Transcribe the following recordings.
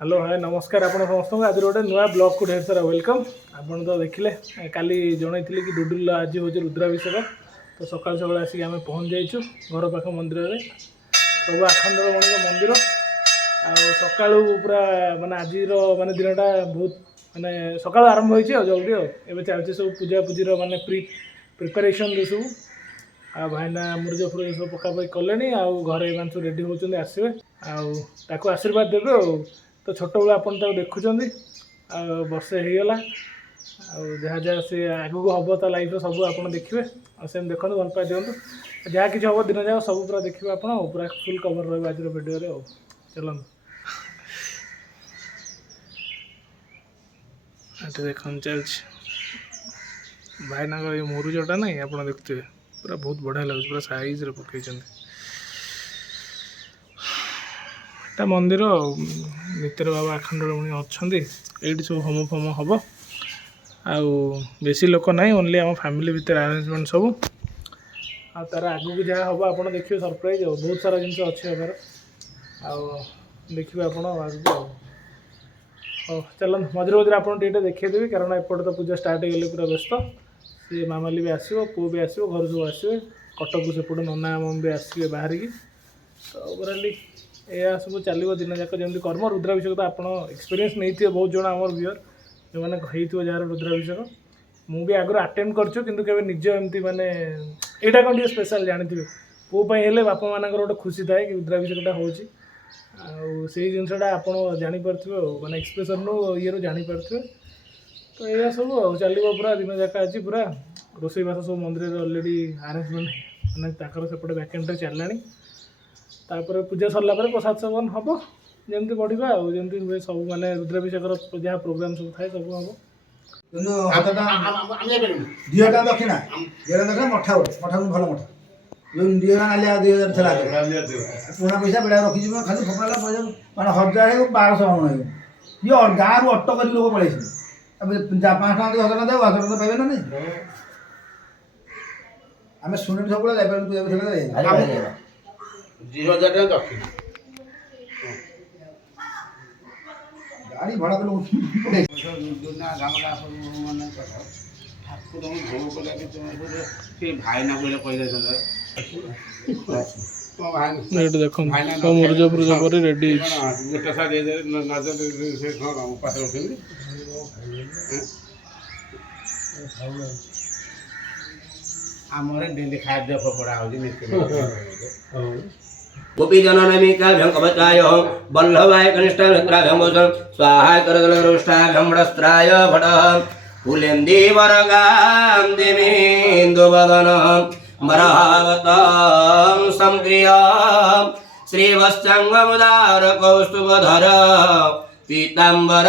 Hello hi नमस्कार आपण समस्त आज गोटे नुआ ब्लॉग को ढेर सारा वेलकम। आपण तो देखिले काली जन कि डुडुल आज हूँ रुद्राभिषेक तो सकाल सकाल आसिक आम पहुँच जाइछु घर पाख मंदिर में प्रभु आखंडलमणि मंदिर आका पूरा माने आज माने दिनटा बहुत माने सका आरंभ होती जल्दी एवं चलती सब पूजा पूजीर माने प्रिपेरेसन सब आ भाईना मुर्ज फुर्ज सब पकापी कले घरे मान सब रेडी होती आसवे आको आशीर्वाद देवे तो छोट बेला आप देखुं वर्षे होगला जहाँ जहाँ सी आगू हम तो लाइफ सब आप देखिए से देखते भल पाए दिखाँ जहाँ कि हम दिन जाक सब पूरा देखिए आप पूरा फुल कवर रहा आज भिडियो चलो देख चल भाईना ये मुरुजटा ना आप देखते पूरा बहुत बढ़िया लगे पूरा साइज पकई मंदिर नित्यर बाबा आखंडलमणि अच्छा ये सब होम फम हम बेसी लोक ना ओनली आम फैमिली भितर आरेंजमेंट सब तार आगू जहाँ हम आप देखिए सरप्राइज बहुत सारा जिन अच्छे हमार देखिए आप आगू हाँ चल मझे मझे आप देखीदेवी कारण एपटे तो पूजा स्टार्ट हो गले पूरा व्यस्त सी मामाली भी आसो पु भी आसो घर सब आसवे कटक सेपटे नना मम्मी भी आसवे बाहर की तो ओवराली यह सब चलो दिन जाक जमी कर्म रुद्राभिषेक तो आप एक्सपीरियंस नहीं बहुत जन आम व्यूअर जो मैंने जार रुद्राभिषेक मुझे आगुरी आटेम्प्ट कर निज एमती माने यहाँ कौन टे स्पेशल जानते पुपाई हेले बापा मान गोटे खुशी थाए कि रुद्राभिषेकटा हो जिनसा आप जापारे माने एक्सप्रेशन रू जापारे तो यह सब चलो पूरा दिन जाक आज पूरा रोसईबास सब मंदिर अलरेडी आरेंजमेंट मैंने सेपटे वैकेंट चलला तापर पूजा सरला प्रसाद सेवन हम जमी बढ़िया जमी हुए सब माने रुद्राभिषेक जहाँ प्रोग्राम सब थाए सब हम दिहटा दक्षिणा दक्षिणा मठा मठा भल मठा जो दिहटा नालिया 2000 पुणा पैसा बेड़ा रखी खाली फपड़ा पैसा माने 1000 1200 ये गाँव अटो कर लोक पड़े 500 1000 देव 1000 तो पाइबे ना नहीं आम शुणी सब पूजा 2000 টাকা দক্ষিণ গাড়ি ভাড়া তো দুনা গামলা সব মানে কথা ঠাকুর তুমি ভোগ করে কি তুমি সেই ভাই না বলে কইলে চলে তো ভাই এটা দেখুন তো মুরজা পুরজা করে রেডি গোটা সা দে নজর সে খাও পাশে উঠেনি আমার ডেলি খাদ্য ফপড়া হচ্ছে নিত্য गोपी जननमिकाभ्यं कवचाय बल्लभाय कनिष्ठाभ्यं भूषण स्वाहाय करदलरुष्टाभ्यं वस्त्राय भटः कुलेन्दीवरगां दिमेन्दुवदनं वरहावतं संक्रियं श्रीवत्सङ्गमुदारकौस्तुभधर पीताम्बर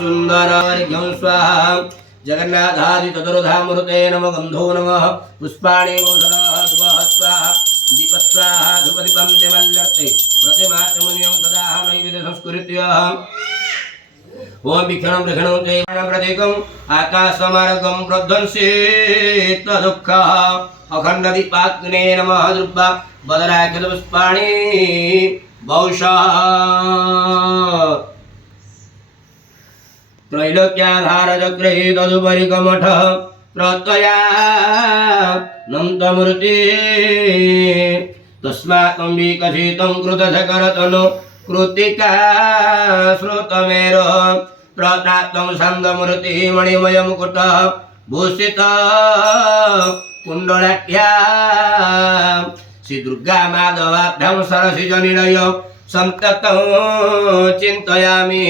सुन्दरर्घ्यं स्वाहा जगन्नाथादि चतुर्धामूर्ते नमः गन्धो नमः पुष्पाणि गोधरः स्वाहा दीपस्वाहा धूपदीपं देवल्यर्थे प्रतिमातमुनियं सदा नैवेद्य संस्कृत्य ओम विक्षणं विक्षणं चैवनं प्रतीकं आकाशमार्गं प्रध्वंसे तदुःख अखण्ड दीपाग्ने नमः द्रुपा बदराख्य पुष्पाणि बहुशः त्रैलोक्याधारचक्रे तदुपरिकमठः प्रत्यया नन्तमूर्ति तस्मात् विकसितं कृतशकरतनु कृतिका श्रुतमेरो प्रत्राप्तं छन्दमूर्ति मणिमय मुकुट भूषित कुण्डलाढ्या श्री दुर्गा माधवाभ्यां सरसिजनिलय सन्ततं चिन्तयामि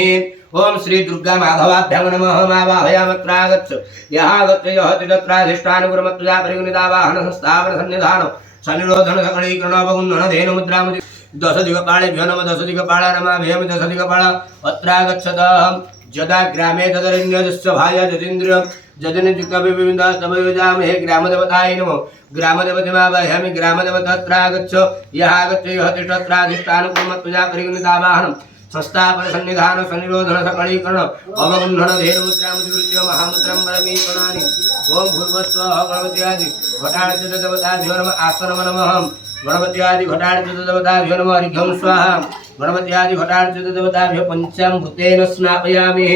ओम श्री दुर्गा माधवाभ्यां नमः मावाहयामत्रागच्छ यहागच्छ यहति तत्राधिष्ठान गुरुमत्तया परिगणितावाहन संस्थापन सन्निधान सन्निरोधन सकलीकरण अवगुण्धन धेनु मुद्रामुद्रि दशदिगपाळेभ्यो नमः दशदिगपाळा नमाभ्यामि दशदिगपाळा अत्रागच्छत यदा ग्रामे तदरण्यस्य भाय जतीन्द्र जजनिजुकविविन्दास्तवयोजामहे ग्रामदेवताय नमः ग्रामदेवतिमावाहयामि ग्रामदेवतत्रागच्छ यहागच्छ यहति तत्राधिष्ठान गुरुमत्तया परिगणितावाहन संस्थापन सन्निधान सन्निरोधन सकलीकरण अवगुण्धन धेनु मुद्रामुद्रिकृत्य महामुद्रां परमीकरणानि ओम भूर्भुवस्सुवः गणपति आदि घटानच देवताभ्यो नमः आसनं नमः गणपत्यादि घटार्चितदेवताभ्यो नमः अर्घ्यं स्वाहा गणपत्यादि घटार्चितदेवताभ्यो पंचामृतेन स्नापयामि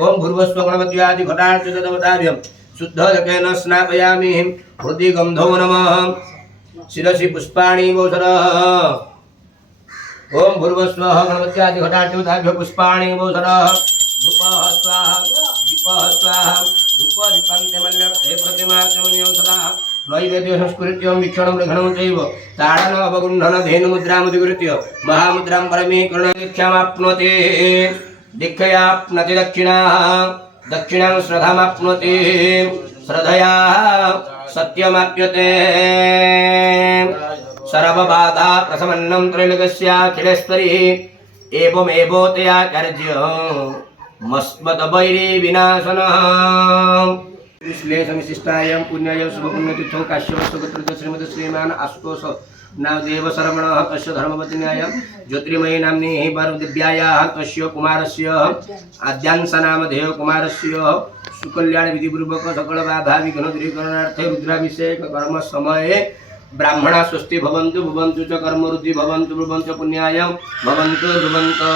ओम भूर्भुवस्व गणपत्यादि घटार्चितदेवताभ्यो शुद्धजलेन स्नापयामि हृदि गन्धो नमः शिरसि पुष्पाणि वोसरः ओम भूर्भुवस्व गणपत्यादि घटार्चितदेवताभ्यो पुष्पाणि वोसरः धूपः स्वाहा दीपः स्वाहा धूप दीपान्त्यमन्यर्थे प्रतिमाचमनीयं सदा नैवेद्य संस्कृत्यं वीक्षणं लेखनं चैव ताडन अवगुण्ठन धेनुमुद्रामधिकृत्य महामुद्रां परमीकरणदीक्षामाप्नोति दीक्षयाप्नोति दक्षिणां श्रद्धामाप्नोति श्रद्धया सत्यमाप्यते सर्वबाधा प्रशमनं त्रैलोक्यस्याखिलेश्वरी एवमेवोतया कार्यं मस्मद्वैरी विनाशनः श्लेषविशिष्टायां पुण्याय शुभपुण्यतीर्थो काश्यपस्वगोत्रोक्त श्रीमती श्रीमान आशुतोष नामदेव शरवणः तस्य धर्मपत्न्यायां ज्योतिर्मयी नाम्नी वरदिव्यायाः तस्य कुमारस्य आद्यांसनामधेय कुमारस्य सुकल्याण विधिपूर्वक सकल बाधा विघ्न दूरीकरणार्थे रुद्राभिषेक कर्म समये ब्राह्मणा स्वस्ति भवन्तु भवन्तु च कर्मवृद्धि भवन्तु ब्रुवन्तु पुण्याय भवन्तु ब्रुवन्तु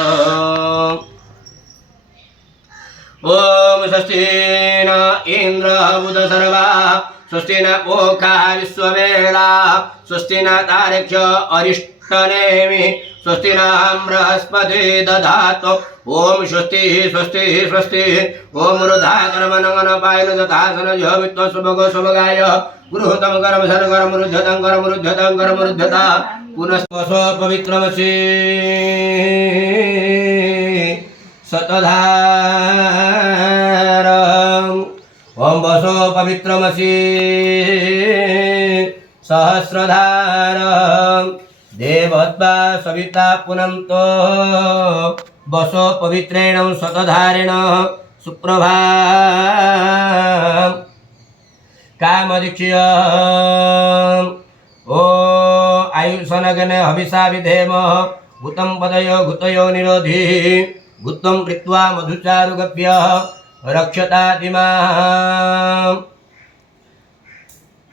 ओम स्वस्ति न इंद्र बुध सर्वा स्वस्ति न पोखा विश्ववेदा स्वस्ति न तारक्ष्य अरिष्टनेमि स्वस्ति न बृहस्पति दधातु ओम स्वस्ति स्वस्ति स्वस्ति ओम रुद्राकर्मणगण पायन दधासन जवित्व सुभग सुभगाय गृहतम कर्म सन कर्म रुद्धता पुनस्व पवित्रमसि सतधारम् ओम वसो पवित्रमसि सहस्रधारम् देवत्वा सविता पुनन्तो वसो पवित्रेण शतधारेण सुप्रभा कामदीक्ष्य ओ आयुषनगने हविषा विधेम भूतं पदयो भूतयो निरोधी भूतं कृत्वा मधुचारुगभ्य रक्षतादिमाम्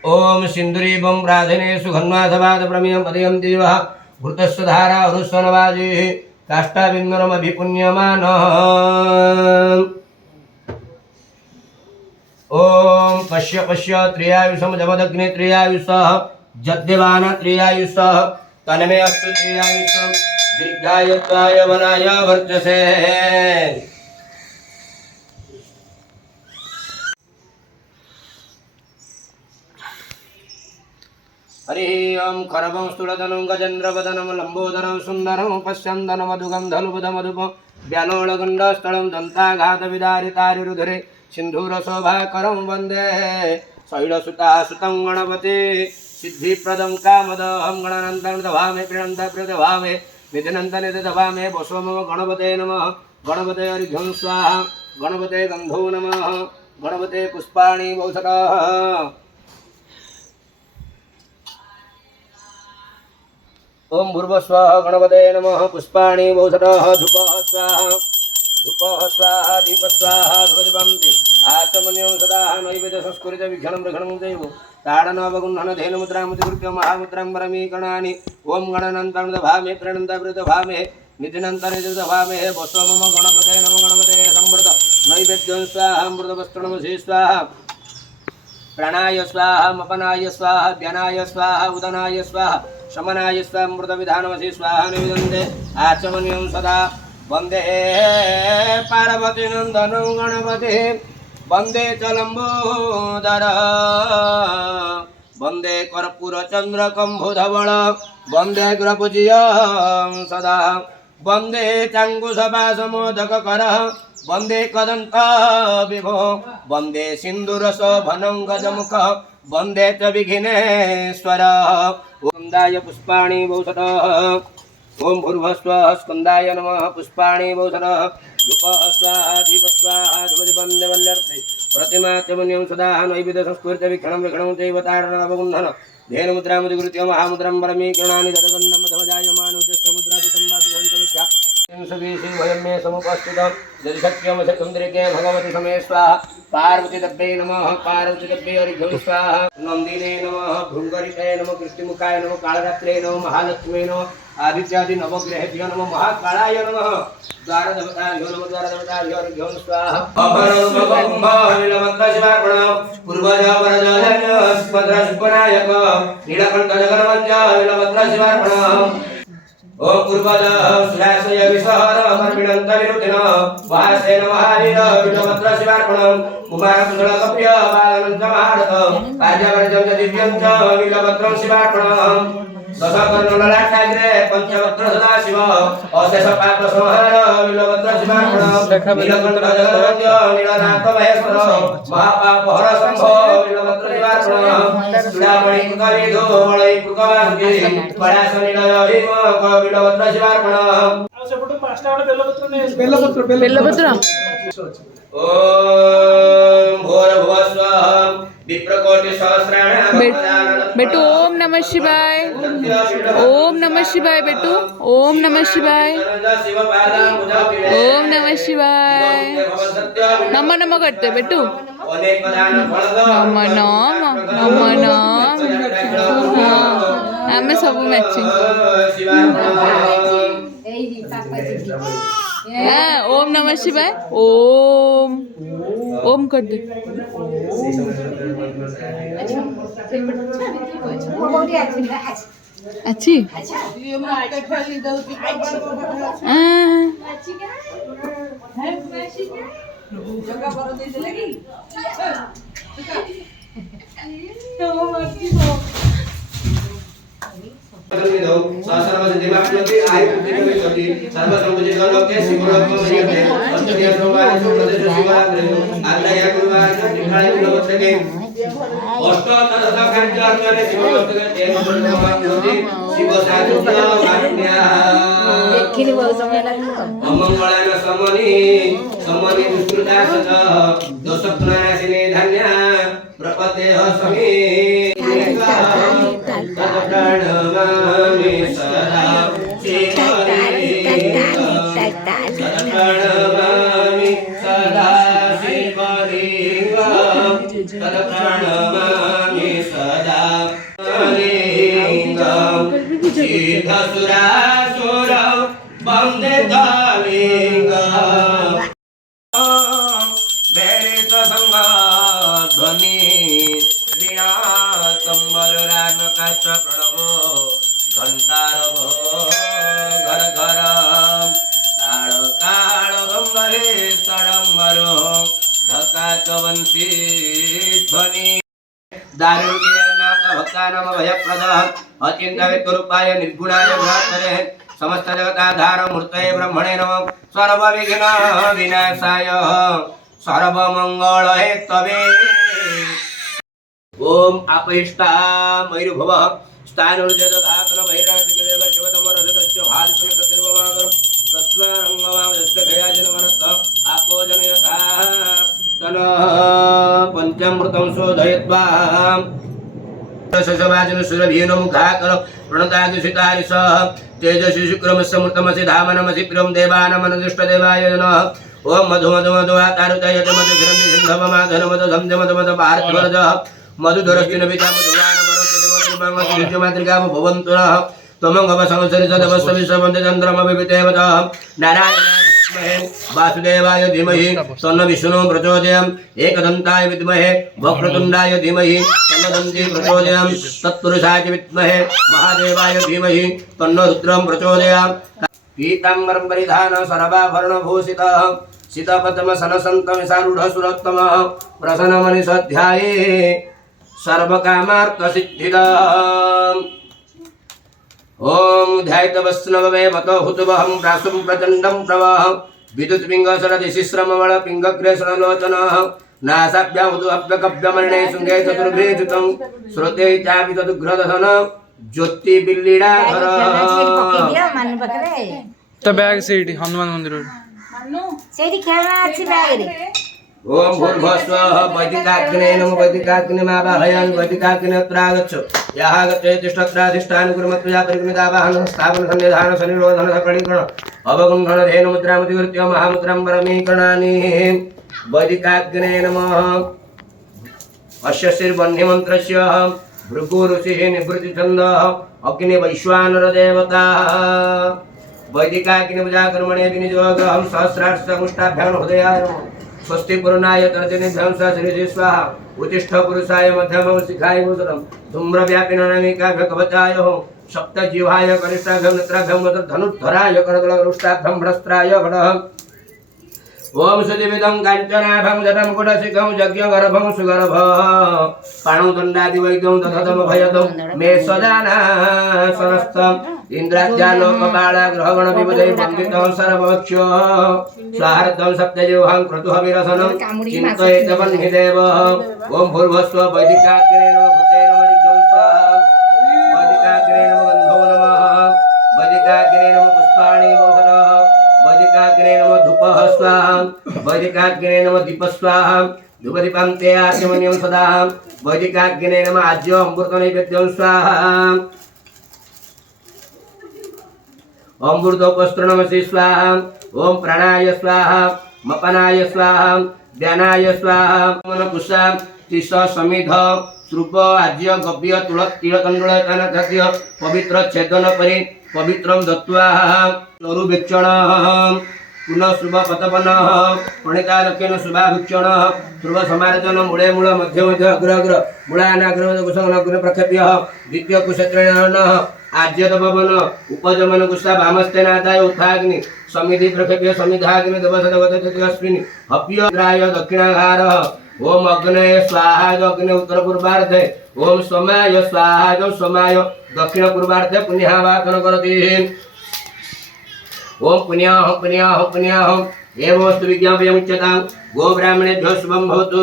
ओम सिंदुरीबं प्राधने सुघन्वासवाद प्रमेयं पदयं दिवः भूतस्य धारा हरुस्वनवाजी काष्ठाबिन्दुरमभिपुण्यमानः ओम पश्य पश्य त्रियायुषं जमदग्ने त्रियायुषः जद्देवान त्रियायुषः तन्मे अस्तु त्रियायुषं दीर्घायुत्वाय वनाय वर्चसे हरि ओम खरवं स्थूलधनं गजेन्द्रवदनं लंबोदरं सुन्दरं पश्यन्दनं मधुगन्धलुबधमधुपं व्यालोळगण्डस्थलं दन्ताघातविदारितारिरुधिरे सिन्धूरशोभाकरं वन्दे शैलसुतासुतं गणपते सिद्धिप्रदं कामदहं गणानन्तं दभामे प्रणन्तप्रदभामे निधिनन्तनिधभामे वसो मम गणपते नमः गणपते अर्घ्यं स्वाहा गणपते गन्धो नमः गणपते पुष्पाणि वौषधः ओम भूर्भुवस्वः गणपते नमः पुष्पाणि वौषधः धूपः स्वाहा दीपः स्वाहा धूपदीपन्ति आचमनीयं सदा नैवेद्य संस्कृत विघ्नं विघ्नं दैव ताडनावगुण्ठन धेनुमुद्रामधिकृत्य महामुद्रां परमीकरणानि ओम गणनन्तं दभामे प्रणन्तप्रदभामे निधिनन्तरिदभामे वसो मम गणपते नमो गणपते संवृत नैवेद्यं स्वाहा अमृतवस्त्रणमसि स्वाहा प्राणाय स्वाहा मपनाय स्वाहा ध्यानाय स्वाहा उदनाय स्वाहा शमनाय स्वामृतविधानमसि स्वाहा निवेदन्ते आचमनीयं सदा वन्दे पार्वती नन्दनं गणपते वन्दे च लम्बोदर वन्दे कर्पूरचन्द्रकम्भुधवळ वन्दे ग्रपुजियं सदा वन्दे चाङ्गुशपाशमोदककरः वन्दे कदन्तविभो वन्दे सिन्दूरशोभनं गजमुखः वन्दे च विघ्नेश्वरः स्कन्दाय पुष्पाणि वौषधः ओम भूर्भुवस्वः स्कन्दाय नमः पुष्पाणि वौषधः धूपः स्वाहा दीपः स्वाहा धूपदीपन्देवल्यर्थे प्रतिमाचमनीयं सदा नैवेद्य संस्कृत्य विघ्नं विघ्नं चैव ताडनावगुण्ठन धेनुमुद्रामधिकृत्य महामुद्रां परमीकरणानि ददगन्धमधवजायमानोदस्य मुद्रादितं वादिघन्तमिच्छा वयं मे समुपस्थितं यदि शक्यं शकुन्दरिके भगवति समे स्वाहा पार्वती दब्बे नमः पार्वती दब्बे हरिघं स्वाहा नंदिने नमः भृंगरिते नमः कृष्णमुखाय नमः कालरात्रे नमः महालक्ष्मी नमः आदित्यादि नवग्रहेभ्यो नमः महाकालाय नमः द्वारदेवताभ्यो नमः द्वारदेवताभ्यो हरिघं स्वाहा अभरं भवं नीलमन्त्रशिवार्पणं पूर्वज वरजय स्मद्रशुभनायक नीलकण्ठ जगन्मञ्च नीलमन्त्रशिवार्पणम् ओम पूर्वज सुरासय विसहर अमर्पिणंत विरुतिन वासेन महावीर विष्णुभद्र शिवार्पणं कुमार कुशल कप्य बालनंत महारथ कार्यावर्जं च दिव्यं च नीलभद्रं शिवार्पणं दशकर्ण ललाटाग्रे पंचवक्त्र सदाशिव अशेष पाप संहार नीलभद्र शिवार्पणं नीलकण्ठ जगन्मञ्च नीलनाथ महेश्वर महापाप हर शंभो नीलभद्र शिवार्पणं चूड़ामणि कृतविधो बळै कृतवाङ्गी परास निलय भीम नीलभद्र शिवार्पणं ଆଉ ସେପଟୁ 5ଟା ବେଳେ ବେଲପତ୍ର ନେଇ ଆସିବେ। ବେଲପତ୍ର ओम भूर्भुवः स्वः विप्रकोटि सहस्राणि बेटू ओम नमः शिवाय ओम नमः शिवाय बेटू ओम नमः शिवाय ओम नमः शिवाय नम नम करते बेटू नम नम नम नम आमे सब मैचिंग हाँ ओम नमः शिवाय ओम ओम कर दे अच्छी अमंगलान समनि समनि दुष्कृता सत दोषप्राणासिने धन्या प्रपदेह समे तत्प्रणमामि सदा तत्प्रणमामि सदा शिवलिङ्गं तत्प्रणमामि सदा लिङ्गं सिद्धसुरासुरं वन्दे लिङ्गम् ध्वनि वीणा तंबर रागकाश प्रणवो घंटारव घर घर ताल काल गंगरे तड़ंगर ढकाच वंशी ध्वनि दारुणीनाथ भक्तानाम भयप्रद अचिंत विद्रूपाय निर्गुणाय गुणात्मने समस्त जगताधार मूर्तये ब्रह्मणे नमः सर्वविघ्न विनाशाय सर्वमंगल हेतवे ओम आपहिष्टा मयूरभव स्थानुर्जदधाकन भैराजदेव शिवतमरजस्य हालसन सतिर्ववागर तस्मारंगवामस्य खयाजनमनस्त आपो जनयता तन पंचामृतं शोधयत्वा सशवाजन सुरभीन मुखाकर प्रणतादिशितारिष तेजस्वी शुक्रमस्य मृतमसि धामनमसि प्रियं देवानमनदिष्ट देवाय नमः ओम मधु मधु मधु आतारुतय मधु ग्रंथि सिंधव माधन मधु धम मध मध भारतवर्ज मधुधरस्तिन पिता मधुवान मरोचि मधुमंग मातृका भवन्तु नः त्वमंगव संसरि सदवस्व विश्ववन्ते चन्द्रमभिपितेवत नारायणाय विद्महे वासुदेवाय धीमहि तन्नो विष्णुः प्रचोदयाम् एकदन्ताय विद्महे वक्रतुण्डाय धीमहि तन्नो दन्ती प्रचोदयाम् तत्पुरुषाय विद्महे महादेवाय धीमहि तन्नो रुद्रं प्रचोदयाम् पीताम्बरं परिधान सर्वाभरणभूषितः सीतापद्मसनसन्तमिषारूढः सुरोत्तमः प्रसन्नमनिषध्याये सर्वकामार्थसिद्धिदम् ॐ ध्यायतवस्नवमे वतो हुतवहं प्रासुं प्रचण्डं प्रवाह विद्युत्पिङ्गसरदिशिश्रमवळ पिङ्गग्रेसरलोचनः नासाभ्यां हुतुभ्यकभ्यमर्णे शृङ्गे चतुर्भेजुतं श्रुते चापि तदुग्रदधन ज्योतिबिल्लीडाधर ତା ବ୍ୟାଗ୍ ସେଇଠି ହନୁମାନ ମନ୍ଦିର ସେଇଠି ଖେଳନା ଅଛି ବ୍ୟାଗରେ। ओम भूर्भुवस्वः वैदिकाग्ने नमो वैदिकाग्निमावाहयामि वैदिकाग्ने अत्रागच्छ यः गच्छे तिष्ठत्राधिष्ठानुकुर्मत्वया परिगणितावाहनं स्थापन सन्निधान सनिरोधन सकलीकरण अवगुण्ठन धेनु मुद्रामतिकृत्य महामुद्रां परमीकरणानि वैदिकाग्ने नमः अस्य श्रीवह्निमन्त्रस्य भृगु ऋषिः निवृत्तिछन्दः अग्नि वैश्वानर देवता वैदिकाग्निपूजा कर्मणे विनियोगं सहस्राष्टमुष्टाभ्यां हृदयाय नमः स्वस्ति पुरुणाय तर्जनीभ्यां श्री स्वाहा उत्तिष्ठ पुरुषाय मध्यमं शिखाय गोचरं धूम्रव्यापिनमिकाभ्य कवचाय सप्तजीवाय कनिष्ठाभ्यं नेत्राभ्यं धनुर्धराय करतलरुष्टाभ्यं भ्रस्त्राय भटः ओम सुदिविदं काञ्चनाभं जटं कुटशिखं यज्ञगर्भं सुगर्भ पाणुदण्डादि वैद्यं दधतं भयदं मे सदाना समस्तम् इन्द्राज्ञालोकपाला ग्रहगण विबुधै वन्दितं सर्ववक्ष्यो स्वाहार्दं सप्तजिह्वां क्रतुः विरसनं चिन्तयेत वह्निदेव ओम भूर्भुवस्व वैदिकाग्नेन भूतेन मरिघं स्वाहा वैदिकाग्नेन गन्धो नमः वैदिकाग्नेन पुष्पाणि मोदनः वैदिकाग्ने नमः धूपः स्वाहा वैदिकाग्ने नमः दीपः स्वाहा धूपदीपं ते आचमनीयं सदा वैदिकाग्ने नमः आज्य अमृतनैवेद्यं स्वाहा अमृतोपस्त्रणमसि स्वाहा ओम प्राणाय स्वाहा मपनाय स्वाहा ध्यानाय स्वाहा मनकुशा तिस समिध श्रुप आज्य गव्य तुलत तिलतण्डुलतान खाद्य पवित्र छेदन परि पवित्रं दत्त्वा चरुभिक्षण पुनः शुभ पतपन प्रणिता दक्षिण शुभाभिक्षण ध्रुव समार्जन मूले मूल मध्य मध्य अग्र अग्र मूलानाग्र कुशग्न प्रक्षेप्य द्वितीय कुशत्रेण आज्यत पवन उपजमन कुशा वामस्तेनादाय उत्थाग्नि समिधि प्रक्षेप्य समिधाग्नि दवसदवतस्मिन् हव्यग्राय दक्षिणाघार ओम अग्नये स्वाहा अग्नि उत्तर पूर्वार्धे ओम सोमाय स्वाहा सोमाय दक्षिण पूर्वार्धे पुण्यवाचन करति ओम पुण्याह पुण्याह पुण्याह एवमस्तु विज्ञापयमुच्यतां गो ब्राह्मणेभ्यो शुभं भवतु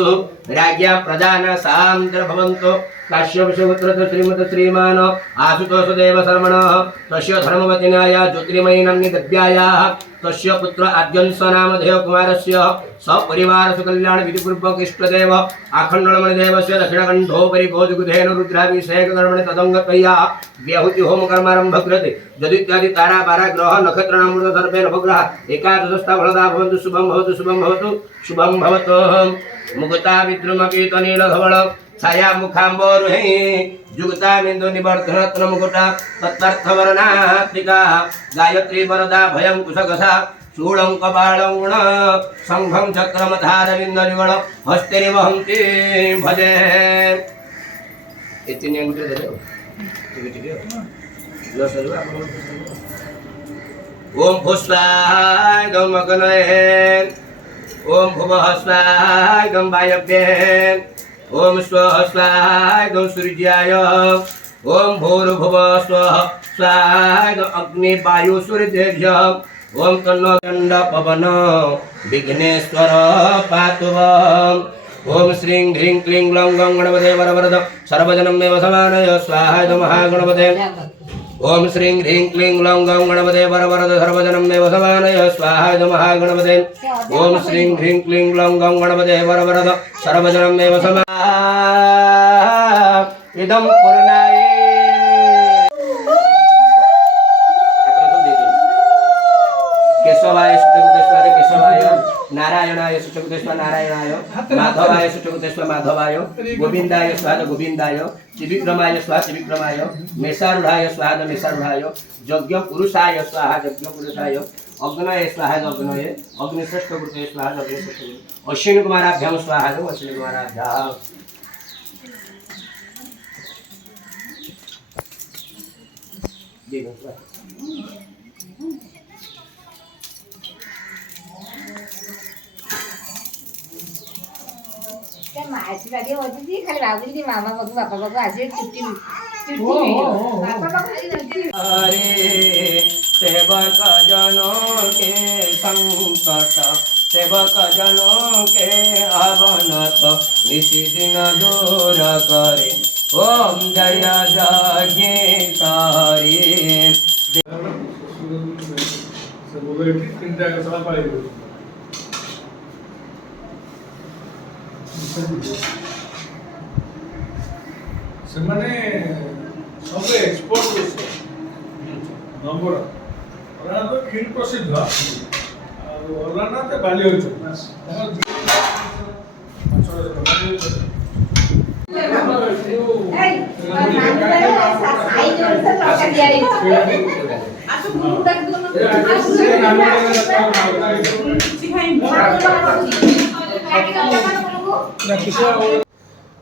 राज्ञा प्रधान सान्द्र भवन्तु काश्यपपुत्र श्रीमत श्रीमान आशुतोष देव शर्मणः तस्य धर्मवतिनाय ज्योतिर्मयी नाम्नि दिव्यायाः तस्य पुत्र आद्यंश नामधेय कुमारस्य सपरिवार सुकल्याण विधिपूर्वक इष्टदेव आखण्डमणिदेवस्य दक्षिणकण्ठोपरि भोजगुधेन रुद्राभिषेक कर्मणि तदङ्गतया व्याहुति होम कर्मारम्भ क्रियते यदित्यादि तारा पारा ग्रह नक्षत्र नामृत सर्वे नवग्रह एकादशस्था फलदा भवन्तु शुभं भवतु शुभं भवतु शुभं भवतु मुकुता विद्रुमपीत नीलधवल छाया मुखाम्बोरुहि जुगतामिन्दु निवर्धनत्न मुकुटा तत्तर्थवर्णात्मिका गायत्री वरदा भयं कुशगसा शूलं कपालं गुण संघं चक्रमधारविन्दयुगल हस्तेरि वहन्ति भजे इति नियन्त्रे देले ओम पुष्पाय गम अग्नये ओम भुवः स्वाहाय गम वायव्ये ओम स्वः स्वाहाय गम सूर्याय ओम भूर्भुवः स्वः स्वाहाय गम अग्नि वायु सूर्येभ्यः ओम तन्नो चण्ड पवन विघ्नेश्वर पातु ओम श्रीं ह्रीं क्लीं ग्लौं गं गणपते वरवरद सर्वजनमेव समानय स्वाहाय महागणपते ओम श्रीं ह्रीं क्लीं ग्लौं गं गणपते वरवरद सर्वजनमेव समानय स्वाहाय महागणपते ओम श्रीं ह्रीं क्लीं ग्लौं गं गणपते वरवरद सर्वजनमेव समानय इदं पूर्णाय केशवाय सुचकुतेश्वर केशवाय नारायणाय सुचकुतेश्वर नारायणाय माधवाय सुचकुतेश्वर माधवाय गोविंदाय स्वाहा गोविंदाय त्रिविक्रमाय स्वाहा त्रिविक्रमाय मेषारूढ़ाय स्वाहा मेषारूढ़ाय यज्ञ पुरुषाय स्वाहा यज्ञ पुरुषाय अग्नये स्वाहा अग्नये अग्निश्रेष्ठ कृते स्वाहा अग्निश्रेष्ठ अश्विन कुमाराभ्यां स्वाहा अश्विन कुमाराभ्यां ମାସି ବାକି ବସିଛି ଖାଲି ଭାବୁଛି ମାମା ପାଖକୁ ବାପା ପାଖକୁ ଆସିବେ ଛୁଟି ବାପା ପାଖକୁ हरे सेवक जनों के संकट सेवक जनों के अवनत निशिदिन दूर करे ओम जय जगेश्वरी ସେମାନେ ସବୁ ଏକ୍ସପୋର୍ଟ ନମ୍ବର କ୍ଷୀର ପ୍ରସିଦ୍ଧ ଆଉ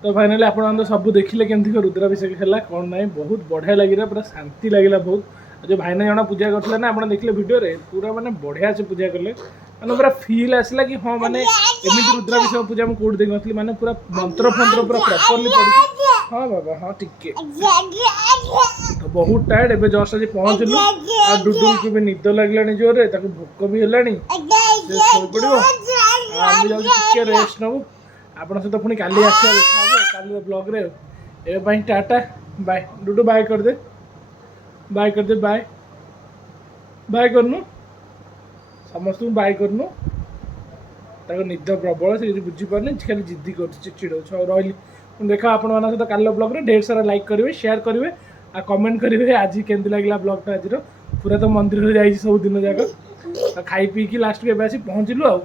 तो फाइनाली आप सब देखिले केमती रुद्राभिषेक है कौन ना बहुत बढ़िया लगे पूरा शांति लगे बहुत जो भाईना जना पूजा करते ना आप देखिले वीडियो रे पूरा माने बढ़िया से पूजा कले माने पूरा फील आसला कि हाँ माने एमती रुद्राभिषेक पूजा मैं कोड देख नी माने पूरा मंत्र फंत्र पूरा प्रॉपर्ली पड़ी हाँ बाबा हाँ टिके तो बहुत टायर्ड एबे जस्ट आज पहुँचलु आ डुडुल को भी निद लगलानी जोरे ताको भोक भी हेलानी से सोई पड़िबो आम जाउ टिके रेस्ट नबु आपन सहित पुणी काली आसिया देखा काली ब्लॉग रे ए bye tata bye Dudu bye कर दे बाय बाय करनु समस्त बाय करनु ताको निद प्रबल से बुझी पारनी खाली जिद्दी कर चिड़चिड़ हो रही देखा आपण मान सहित काल ब्लॉग रे ढेर सारा लाइक करेंगे शेयर करेंगे आ कमेंट करेंगे आज केमती लगला ब्लॉगटा आज पूरा तो मंदिर जाइए सब दिन जाक खाई पी कि लास्ट के आसी पहुँचलु आ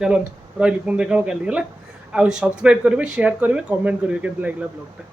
चलत रही पुणी देखा काली है आ सब्सक्राइब करेंगे शेयर करेंगे कमेंट करेंगे केमती लगला ब्लॉगटा।